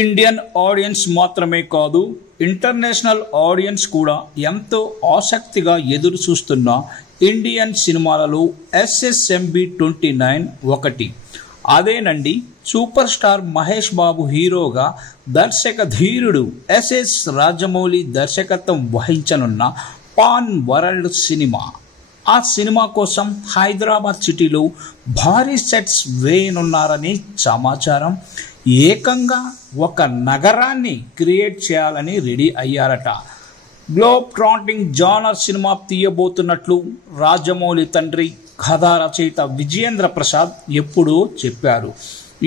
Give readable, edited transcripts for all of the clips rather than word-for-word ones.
Indian audience మాత్రమే కాదు, international audience కూడా ఎంతో ఆసక్తిగా ఎదురు చూస్తున్న ఇండియన్ సినిమాలలో SSMB 29 ఒకటి. అదేనండి, సూపర్ స్టార్ మహేష్ బాబు హీరోగా దర్శక ధీరుడు SS రాజమౌళి దర్శకత్వం వహించనున్న పాన్ వరల్డ్ సినిమా. ఆ సినిమా కోసం హైదరాబాద్ సిటీలో భారీ సెట్స్ వేయనున్నారని సమాచారం. ఏకంగా ఒక నగరాన్ని క్రియేట్ చేయాలని రెడీ అయ్యారట. గ్లోబ్ ట్రాటింగ్ జానర్ సినిమా తీయబోతున్నట్లు రాజమౌళి తండ్రి కథా రచయిత విజయేంద్ర ప్రసాద్ ఎప్పుడో చెప్పారు.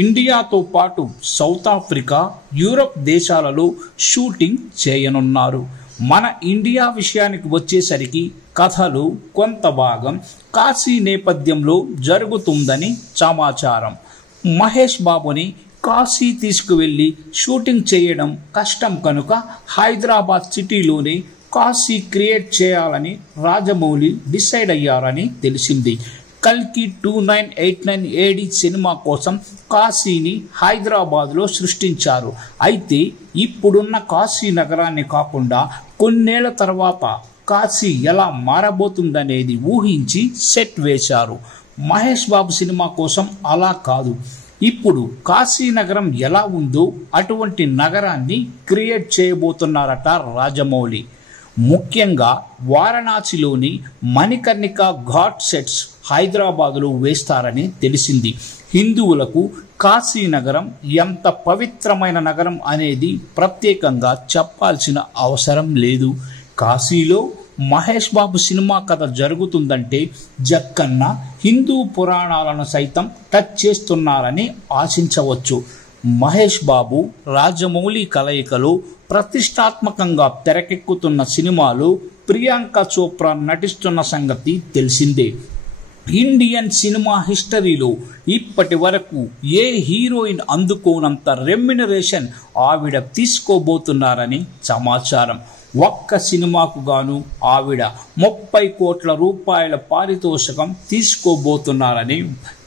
ఇండియాతో పాటు సౌత్ ఆఫ్రికా, యూరప్ దేశాలలో షూటింగ్ చేయనున్నారు. మన ఇండియా విషయానికి వచ్చేసరికి కథలు కొంత భాగం కాశీ నేపథ్యంలో జరుగుతుందని సమాచారం. మహేష్ బాబుని కాశీ తీసుకువెళ్ళి షూటింగ్ చేయడం కష్టం కనుక హైదరాబాద్ సిటీలోనే కాశీ క్రియేట్ చేయాలని రాజమౌళి డిసైడ్ అయ్యారని తెలిసింది. కల్కి 2989 AD సినిమా కోసం కాశీని హైదరాబాద్లో సృష్టించారు. అయితే ఇప్పుడున్న కాశీ నగరాన్ని కాకుండా కొన్నేళ్ల తర్వాత కాశీ ఎలా మారబోతుందనేది ఊహించి సెట్ వేశారు. మహేష్ బాబు సినిమా కోసం అలా కాదు, ఇప్పుడు కాశీ నగరం ఎలా ఉందో అటువంటి నగరాన్ని క్రియేట్ చేయబోతున్నారట రాజమౌళి. ముఖ్యంగా వారణాసిలోని మణికర్ణిక ఘాట్ సెట్స్ హైదరాబాదులో వేస్తారని తెలిసింది. హిందువులకు కాశీ నగరం ఎంత పవిత్రమైన నగరం అనేది ప్రత్యేకంగా చెప్పాల్సిన అవసరం లేదు. కాశీలో మహేష్ బాబు సినిమా కథ జరుగుతుందంటే జక్కన్న హిందూ పురాణాలను సైతం టచ్ చేస్తున్నారని ఆశించవచ్చు. మహేష్ బాబు రాజమౌళి కలయికలో ప్రతిష్టాత్మకంగా తెరకెక్కుతున్న సినిమాలో ప్రియాంక చోప్రా నటిస్తున్న సంగతి తెలిసిందే. ఇండియన్ సినిమా హిస్టరీలో ఇప్పటి వరకు ఏ హీరోయిన్ అందుకోనంత రెమ్యునరేషన్ ఆవిడ తీసుకోబోతున్నారని సమాచారం. ఒక్క సినిమాకు గాను ఆవిడ 30 కోట్ల రూపాయల పారితోషికం తీసుకోబోతున్నారని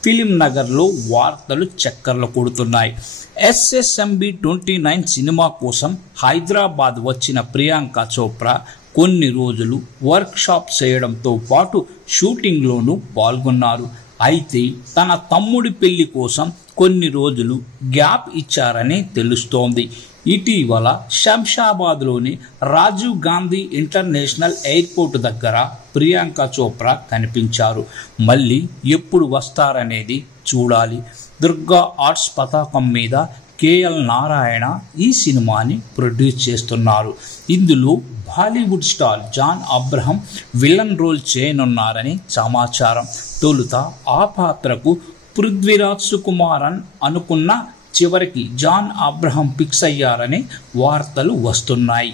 ఫిలిం నగర్లో వార్తలు చక్కర్లు కొడుతున్నాయి. SSMB 29 సినిమా కోసం హైదరాబాద్ వచ్చిన ప్రియాంక చోప్రా కొన్ని రోజులు వర్క్ షాప్ చేయడంతో పాటు షూటింగ్లోనూ పాల్గొన్నారు. అయితే తన తమ్ముడి పెళ్లి కోసం కొన్ని రోజులు గ్యాప్ ఇచ్చారని తెలుస్తోంది. ఇటీవల శంషాబాద్లోని రాజీవ్ గాంధీ ఇంటర్నేషనల్ ఎయిర్పోర్ట్ దగ్గర ప్రియాంక చోప్రా కనిపించారు. మళ్ళీ ఎప్పుడు వస్తారనేది చూడాలి. దుర్గా ఆర్ట్స్ పతాకం మీద KL నారాయణ ఈ సినిమాని ప్రొడ్యూస్ చేస్తున్నారు. ఇందులో Bollywood star John Abraham villain role చేయనున్నారని సమాచారం. తొలుత ఆ పాత్రకు పృథ్వీరాజ్ సుకుమారన్ అనుకున్న చివరికి జాన్ అబ్రహం ఫిక్స్ అయ్యారని వార్తలు వస్తున్నాయి.